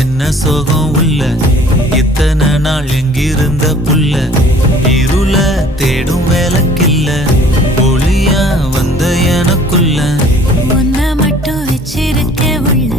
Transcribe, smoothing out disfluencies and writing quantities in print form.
என்ன சோகம் உள்ள இத்தனை நாள் எங்கிருந்த புல்ல இருள தேடும் வேலைக்கில்ல ஒளியா வந்த எனக்குள்ள உன்னை மட்டும் வச்சிருக்க உள்ள